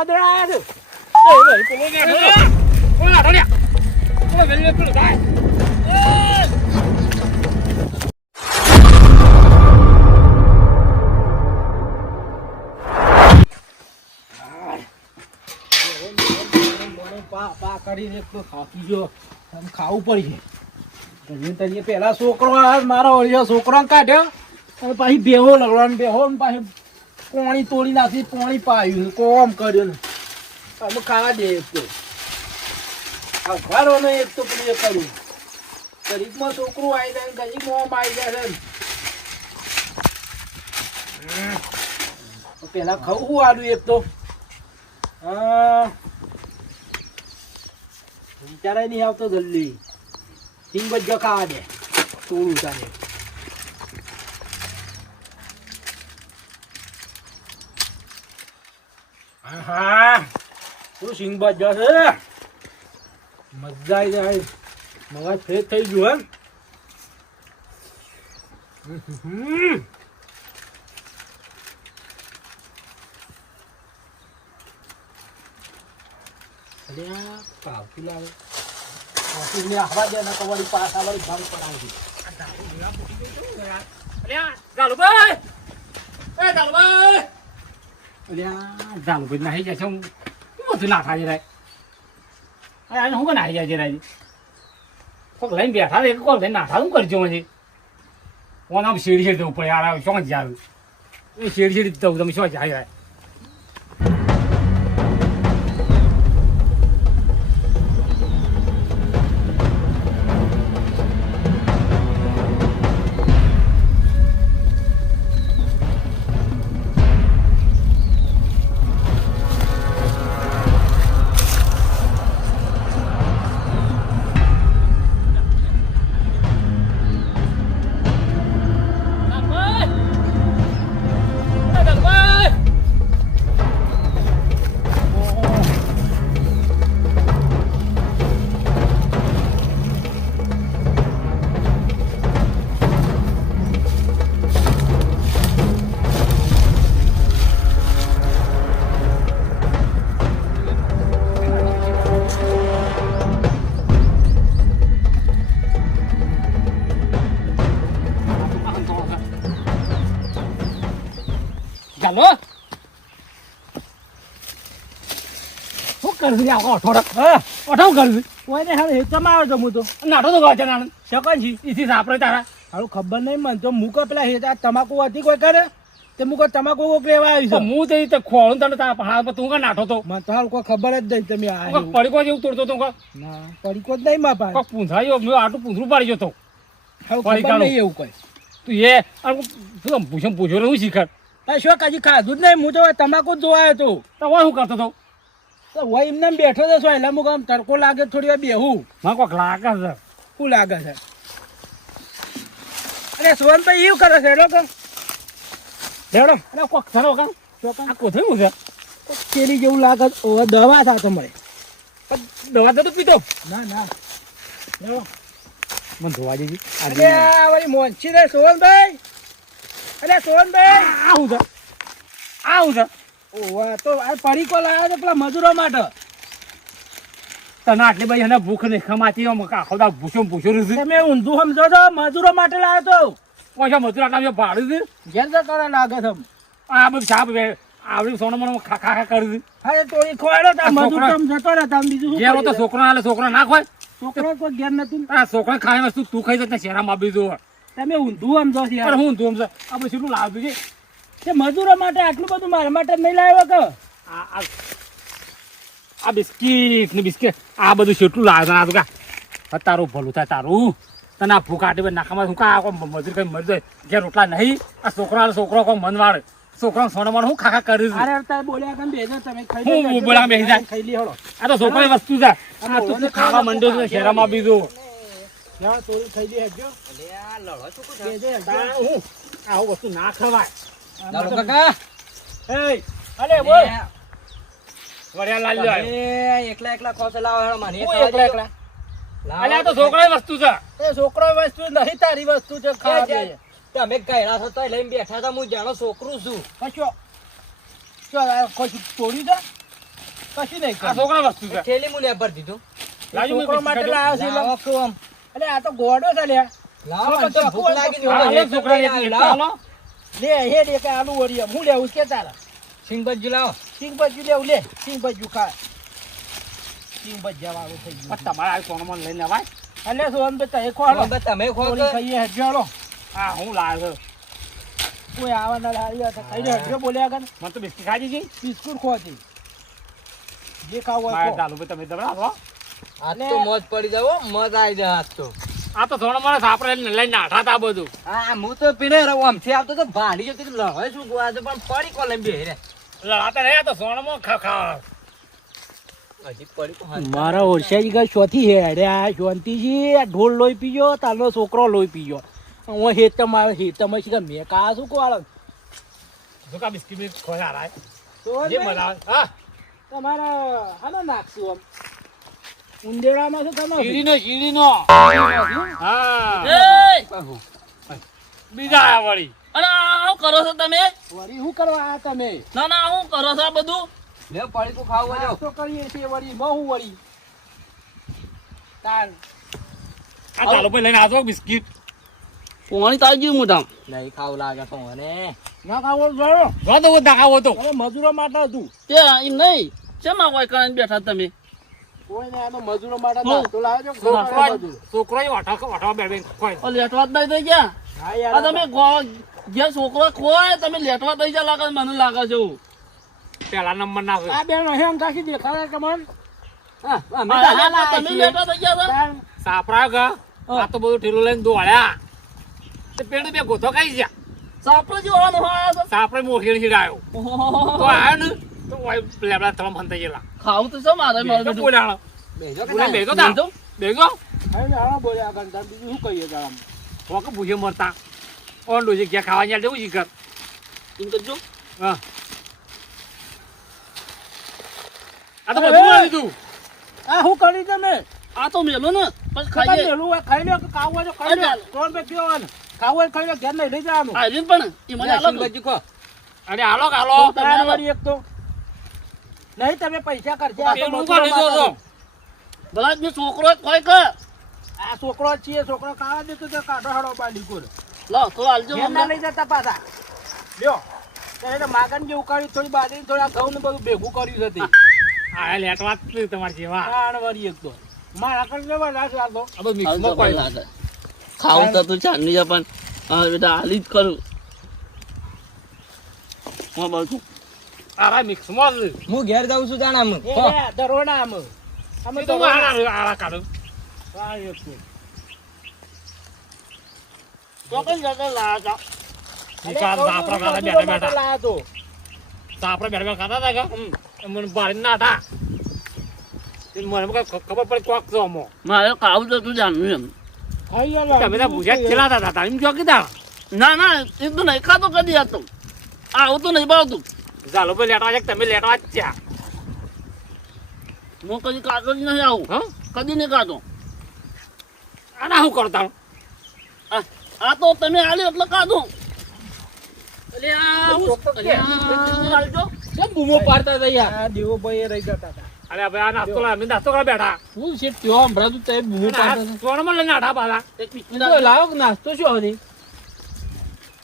પાદર આયા છે. પા કરીને એક તો થાકી ગયો. ખાવું પડશે. પેલા છોકરો મારો છોકરો કાઢ્યો અને પાછી બેહો લગડવાનો બેહો પાછી પોણી તોડી નાખી પોણી પાયું કોમ કર્યો ને અમે ખાવા દે એક તો ઘરો ને એક તો પેલું કર્યું ગરીબમાં છોકરું આવી જાય ગરીબમાં આવી જાય છે પેલા ખાવું આડું એક તો વિચારે નહીં આવતો જલ્દી સિંગ બજો ખાવા દે થોડું ચાલે હા શું સિંગ બજો છે મજા આવી જાય મગજ ફ્રેશ થઈ ગયું એમ પાવતી લાવે પાવતી આવા દે ને કવાડી પાસ આવડી ભાગ પડાવી જાલુભાઈ એ જાલુભાઈ અલ્યા જાલુભાઈ નાહી જાય છે હું બધું ના ખાઈ રહ્યા આને હું નાહી જાય છે રાજી કોક લઈને બેઠા રે કોક લઈને નાઠા શું કરજો હજી ઓન આમ શેડી શેડી દઉં પડે યાર શું જ આવે એ શેડી શેડી દઉં તમે શું જાય ચાલો શું કરશું ઓઠો કરશું કોઈને હાલ હેતમાં આવ્યો તો હું તો નાટો તો ગાચા નાણ શકન છી એથી સાપરે તારા હારું ખબર નહીં મને તો મૂકો પેલા હેતા તમાકુ હતી કોઈ કરે તે મૂકો તમાકુ કોક લેવા આવી છે હું તો ખોળું તને તારા પહાડ પર તું કા નાઠો તો મને તો હાલ કોઈ ખબર જ નહીં તમે આ પડીકો જેવું તોડતો તો ના પડીકો જ નહીં માપા કોક પૂંછાયો મેં આટલું પૂંછરું પાડી જતો હાલ ખબર નહીં એવું કોઈ તું એ તું પૂછો હું શીખર શું કાજી ખાધું જ નહીં હું તો તમાકુ જ જોવાયો હતો તો શું કરતો હતો તો હું એમને બેઠો હતો એટલે હું આમ તડકો લાગે થોડી વાર બેહું હા કોક લાગે છે શું લાગે છે અરે સોનભાઈ એવું કરે છે લોકો લેવડો અરે કોક ખરો કામ આ કોથળું છે કેરી જેવું લાગે દવા થાય તમારે દવા તો પીતો ના ના લેવડો મને ધોવા દેજી અરે વળી મોંચી રે સોનભાઈ અરે સોનભાઈ આવું છે ઓવા તો આ પડીકો લાવ્યો તો પેલા મજૂરો માટે તને આટલી બધી એને ભૂખ નહીં ખમાતી આખો દા ભૂસો રહ્યું છે તમે ઊંધું સમજો છો મજૂરો માટે લાવ્યો તો પૈસા મજૂર આટલા ભાડું છે ઘેર તો કરે લાગે છે આ બધું સાપ આવડી સોનો મને ખા કરી હા તો એ ખોવાડો તા મજૂર કામ જતો રહે તા બીજું ઘેર તો છોકરો આલે છોકરો ના ખોય છોકરો કોઈ ઘેર નતું આ છોકરા ખાય વસ્તુ તું ખાઈ જતા શેરામાં બીજું તમે ઊંધું સમજો છો હું ઊંધું સમજો આ બધું શું લાવતું છે તે મજૂરો માટે આટલું બધું મારા માટે નહીં લાવ્યો કે આ બિસ્કીટ ને બિસ્કીટ આ બધું કેટલું લાવે કા તારું ભલું થાય તારું તને આ ભૂખ આટી નાખામાં શું કા મજૂર કઈ મરી જાય ઘેર રોટલા નહીં આ છોકરો કોઈ મન વાળે છોકરા સોના મને હું ખાખા કરી અરે બોલ્યા કેમ બેજો તમે ખાઈ હું બોલા બેસી જાય ખાઈ લી હળો આ તો છોકરાની વસ્તુ છે આ તું ખાવા મંડ્યો છે શેરામાં બીજું યા તોરી ખાઈ લે હજો અલે આ લડો શું બેજે હું આવું વસ્તુ ના ખવાય લાલો કાકા એ અલે બોલ વડિયા લાલ લ્યો એ એકલા ખોસે લાવ હેળ માની એકલા અલે આ તો છોકરાની વસ્તુ છે એ છોકરાની વસ્તુ નહીં તારી વસ્તુ છે ખા દે તમે ગાયડા છો તો લઈને બેઠા હતા હું જાણો છોકરું છું કશો કોઈ તોડી દે કશું નહીં આ છોકરા વસ્તુ છે થેલી મુલે ભર દીધું લાવજો મને છોકરો માટે બિસ્કિટ લાવ્યો છે લાવો કહું આમ અરે આ તો ગોડો છે લ્યા લાવો તો તો ભૂખ લાગી આ હોય હવે છોકરાને એક હાલો લે હેડ એક આલુ વરિયા હું લેવું છે કે તારા સિંગ બજ્જુ લાવો સિંગ બાજુ લેવું લે સિંગ બાજુ ખા સિંગ ભજીયા વાળું થઈ ગયું પણ તમારે આ સોનમન લઈને આવાય અલે સોન તો તય ખોલો હવે તમે ખો થોડી ખાઈએ હેડજો હાલો હા હું લાવ્યો છું કોઈ આવવાના લાવ્યા હતા ખાઈને હેડજો બોલ્યા આગળ મને તો બિસ્કિટ ખાધી છે બિસ્કુટ ખોતી જે ખાવું હોય મારે ખો. ચાલુ ભાઈ તમે દબડાવો આજ તો મોજ પડી જાવ મજ આવી જાય આજ તો આ તો સોનમન આપણે લઈને નાઠા તા બધું હા હું તો પીને રહું આમથી આવતો તો ભાડી જો કીધું લવાય શું ગોવા તો પણ પડી કોલમ બે રે લડાતા રહ્યા તો સોનમન ખા હજી પડી કો હાથ મારા ઓરસાજી ગા ચોથી હે અરે આ શાંતિજી આ ઢોલ લોહી પીજો તારો છોકરો લોહી પીજો હું હેતમાં શીખા મેં કા શું કોળ જોકા બિસ્કિટ બી ખોયા રાય તો જે મજા આવે હા તમારા હાલો નાખશું આમ ઉંદેડામાં શું તમે શીડીનો હા કહું બીજા આયા વળી અને આ શું કરો છો તમે? વળી શું કરવા આયા તમે ના ના શું કરો છો આ બધું? લે પડી કો ખાવ જો નાસ્તો કરીએ છીએ વળી બહુ વળી તાર આ ચાલો ભાઈ લઈને આવજો બિસ્કિટ પોણી તાજી મોઢામ. નહીં ખાવ લાગે તો મને ના ખાવો જોયો જો તો દાખાવો તો અરે મજૂરો માટે હતું તે એમ નહીં શેમાં કોઈ કરીને બેઠા તમે? કોઈ ને આનો મજૂરો માટે હું. નાસ્તો લાવજો છોકરો વાઠા બે ખોય ઓ લેટવા જ નહીં થઈ ગયા? હા આ યાર તમે જે છોકરો ખોય તમે લેટવા થઈ ગયા લાગે છે, મને લાગે છે એવું. પેલા નંબર ના આ બેનો હેમ કાકી દેખાડે તમને હા અમે આ તમે લેટવા થઈ ગયા છો? તાર સાપરા ગા આ તો બધું ઠેલું લઈને દોડ્યા તે પેડ બે ગોથો ખાઈ ગયા સાપડે જેવો આનો આયા છો? સાપરે મોખી હીડાયો ઓહોહોહો. તો આયો ને તો ઓય લેબડા તળમ હંતાઈ ગયેલા ખાવું તો છે મારે મારે તો બેઠું. બોલાણો બેજો કે બોલા ના? બેગો તા બેગો હવે આવો બોલ્યા આગળ તાર બીજું શું કહીએ તાર આમ કોક ભૂખે મરતા ઓંડો છે ક્યાં ખાવા જાય દેવું શીખર એમ કરજો. હા આ તો બધું મળી દીધું આ શું કરી તમે આ તો મેલો ને પછી ખાઈ ખાઈએ. લેલું હોય ખાઈ લો કે ખાવું હોય તો ખાઈ લો અરે. 3 રૂપિયા પીવાનું ખાવું હોય તો ખાઈ લો ઘેર નહીં લઈ જવાનું આ રીત પણ એ મને લે, આલો સિંગ ને. બજ્જુ ખો અરે હાલો હાલો તમે તાર આલો. વળી એક તો નહીં તમે પૈસા કરશે પેલું કરી દીધો તો ભલા જ મેં છોકરો ખોય કે આ છોકરો જ છીએ છોકરો ખાવા દેતો તો કાઢો હાડો બાલી કોર લો થોડો હાલજો ઘેર ના અમને. લઈ જતા પાછા લ્યો ત્યારે માગન જેવું કર્યું થોડી બાજરી થોડા ઘઉં ને બધું ભેગું કર્યું છે આ લેટવા જ તમારી જેવા તાણ વળી એક તો મારા કર લેવા રાખ લાગો આ બધું હાલ મિક્સમાં તો કોઈ લાગે. ખાવું તો તું ચાંદની છે પણ હવે બેટા હાલી જ કરું. હું બાજુ આરા મિક્સમાં જ હું ઘેર જાઉં છું જાણા હું એ ખો લે, દરોડા આમ અમે એ તો આરા કાઢું વાહ, એક તો. તો કઈ જગ્યાએ લાયા હતા? વિચાર અરે, સાપરા કહું ખાતા છું, બેઠા મજૂરો માટે બેઠા લાયા તો. સાપરા બેઠા બેઠા ખાતા હતા કે મને બારી ના હતા મને ખબર પડી કોક તો અમો મારે ખાવું તો તું જાણવું એમ. ખાઈ યાર, તમે તો ભૂજ્યા છેલ્લા હતા તારીમ જો કીધા ના ના એ તો નહીં ખાતો કદી આ તો આવું તો નહીં ભાવતું. ચાલો ભાઈ લેટવા છે તમે લેટવા જ છે હું કદી ખાતો જ નહીં આવું. હા કદી નહીં ખાતો. આના શું કરતા આ તો તમે આલ્યો એટલે ખાધું. એટલે આ ચોખ્ખો કે? હાલજો. કેમ બૂમો પાડતા હતા યાર આ દેવુભાઈ એ રહી જતા હતા અરે ભાઈ આ નાસ્તો અમે નાસ્તો કરવા બેઠા હું છે ત્યો હમણાં તો બૂમો સોનમાં લઈને આઠા પાછા એક મિનિટ લાવો નાસ્તો શું હતી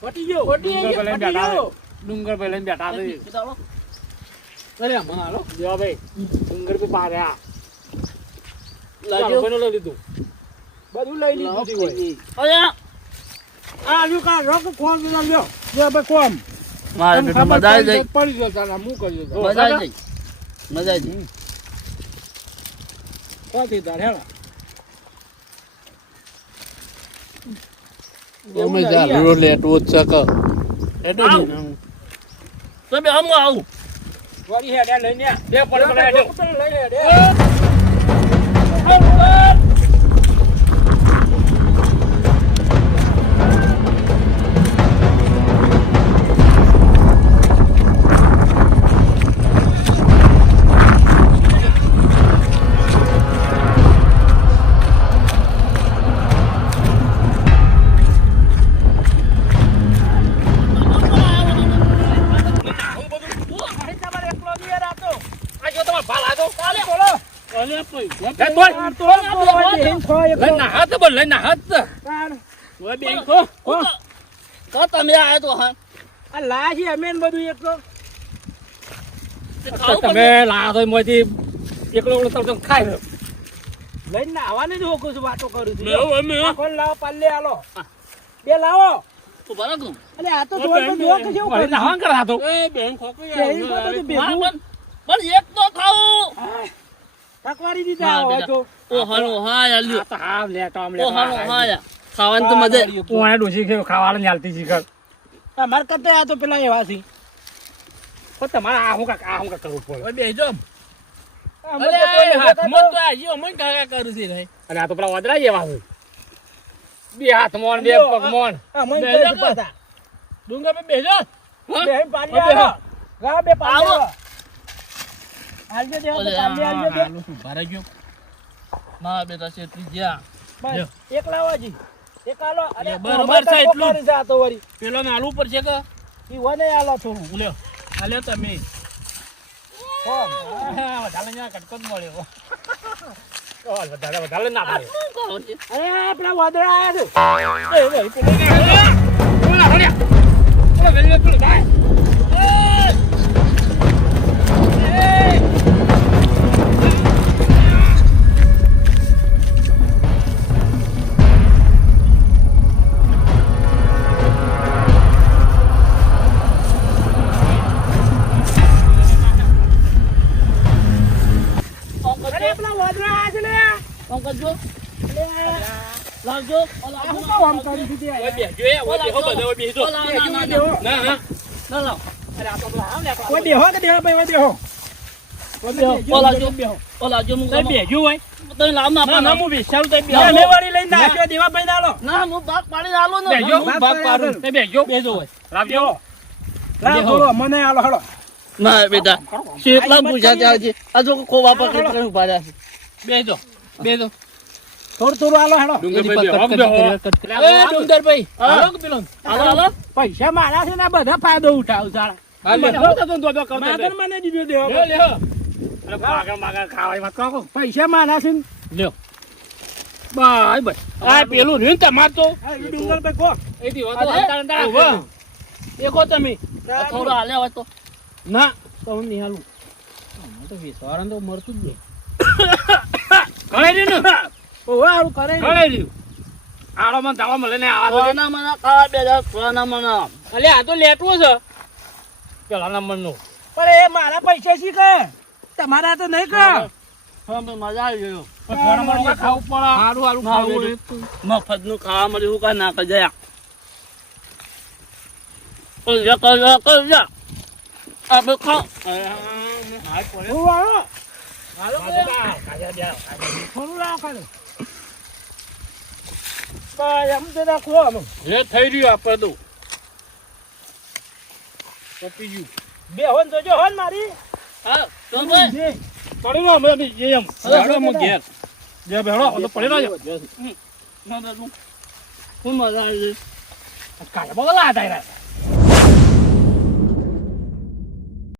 વટી ગયો ડુંગર ભાઈ લઈને બેઠા છે. ડુંગર ભાઈ લઈને બેઠા છે મિનિટ આલો. અરે મને હાલો જો ભાઈ ડુંગર પે પાર્યા લાવજો. લઈ લીધું બધું લઈ લીધું હતું હોય. અરે આ હજુ કા રોક કોમ લ્યો લ્યો લે ભાઈ કોમ મારે તમને બેટા ખબર મજા આવી પડી ગઈ. જતા હતા હું કર્યું હતું. મજા આવી ગઈ. મજા આવી ગઈ. કોથી તાર હેડા અમે જાલો લેટવો જ છે આવ. તો બે હમ આવું. વળી હેડ્યા લઈને આ. બે પડે પડે હેડ્યો. લઈ હેડ્યા. અહીં તમારે એકલો નહીં યાર આ તો. આ જો તમારે ભાલ અલે પૈસા લે બોલ. બેહીન ખો એક લઈને ના હાથ બોલ લઈને ના હાથ તાણ. ઓય બેન કો કા તમે આયા તો હા આ લાશી અમે ને બધું એક તો તે ખાવું તમે લાયા તો મોયથી એકલો એકલો તમે ખાઈ લો લઈને નાવાની જ હોકું છું, વાતો કરું છું. મેં અમે આ કોણ લાવો પાલ્લે આલો બે લાવો. તો બરાબર અલે આ તો જોર પર જોર કે જેવું લઈને ના કરા તો એ બેન ખોકી બેહીન ખો બધું ભેગું. પણ એક તો ખાવું તકવારી દીધા હા, હોય બેટા. તો ઓ હાલો હા યાર લ્યો આ તો હાવ લે ટોમ લે ઓ હાલો હા યાર ખાવાની તો મજા કોણે ડોસી કે ખાવાને ની હાલતી શીખર અમાર કરતા આ તો પેલા એવા છે. પણ તમારે આ હું કા કરવું પડે ઓય બેજો અમે અલે તો કોઈ નહોતા હાથમાં કરતા. તો આજી અમન કાકા કરું છે ભાઈ અને આ તો પેલા વાદળા એવા છે બે હાથ મોન બે પગ મોન અમે બે કઈ જણ. પાછા. ડુંગર પે બેજો બેહીન પાલ્લે બે આલો. ગા બે પાલ્લે આવો. આલો. હાલજો દેવો તો ઓલે પાલ્લે હાલજો બે. ભારે ગયો ના બેટા છે ત્રીજા બસ એક લાવવાજી એક આલો. અરે લે, બરોબર અમારે તો છે એટલું. કોકારી છે આ તો વળી. પેલો ને આલુ પર છે કે ઈ વને આલો થોડું. લ્યો આલ્યો તમે કોમ. વધારે ન્યા કટકો જ મળ્યો વધારે ના પાડે શું કહો છે અરે આપણા વાદળા આયા છે. અરે આપણા વાદળા આયા છે લે. આમ કરજો લે આ. લાવજો આ હું કામ આમ કરી દીધી આ? ના લાવ કોઈ બેહો કે દેવા ભાઈ કોઈ બેહો. ઓ લાવજો ઓ લાવજો હું બેજુ હોય તમે લાવ ના ના હું વિચારું તો ના, લે વાળી લઈને નાખ્યો દેવા ભાઈ દાલો. ના હું ભાગ પાડી આલો ને બેજો ભાગ ભાગ પાડું. પાડું તે બેજો બેજો હોય લાવજો લાવ થોડો મને આલો હળો. ના બેટા કેટલા પૂછ્યા ત્યાં છે આ જો ખોવા પર કેટલા ઉભા રહ્યા છે બેજો બેજો થોડું થોડું આલો હળો. એ ડુંગરભાઈ હાલો કે પેલો હાલો હાલો પૈસા મારા છે ને આ બધા ફાયદો ઉઠાવ સારા. મને હું તો દોડો કહું માગર મને દીધો દેવા લ્યો ભાઈ. લ્યો અરે ભાગા ભાગા ખાવાય મત કહો પૈસા મારા છે ને. લ્યો બાય બસ આ પેલું રહ્યું ને તમાર તો આ ઈ ડુંગર ભાઈ કો. એથી હોતો અંતર અંતર ઉભા. એકો તમે થોડો હાલે હોય તો ના તો હું નહીં હાલું તો વિશ્વારણ તો મરતું જ નહીં કરે રહ્યું ને ઓવા હારું કરે ને. કરે રહ્યું આડો મને દાવા મળે ને આવા તો સોના મના ખાવા બે સોના મના અલે આ તો લેટવું છે પેલા નંબરનું પણ એ મારા પૈસા શી કે તમારા તો નહીં કે. હા મજા આવી ગયો પણ થોડા મોડા ખાવું પડે હારું હારું ખાવું ખાવું. મફત નું ખાવા મળ્યું હું કાંઈ ના કરી જાય આપણે ખાઓ હું આવો. હાલો થોડું લાવો ખાલી. બસ એમ તો રાખો આમ. એ થઈ રહ્યું આપણે તો પતી ગયું બે હોન જોજો હોન મારી. હા તો ભાઈ બે. પડી નો અમે બી એમ હાલો અમે ઘેર જે બેહડો તો પડી નો શું મજા આવી કાલે બગલા હતા યાર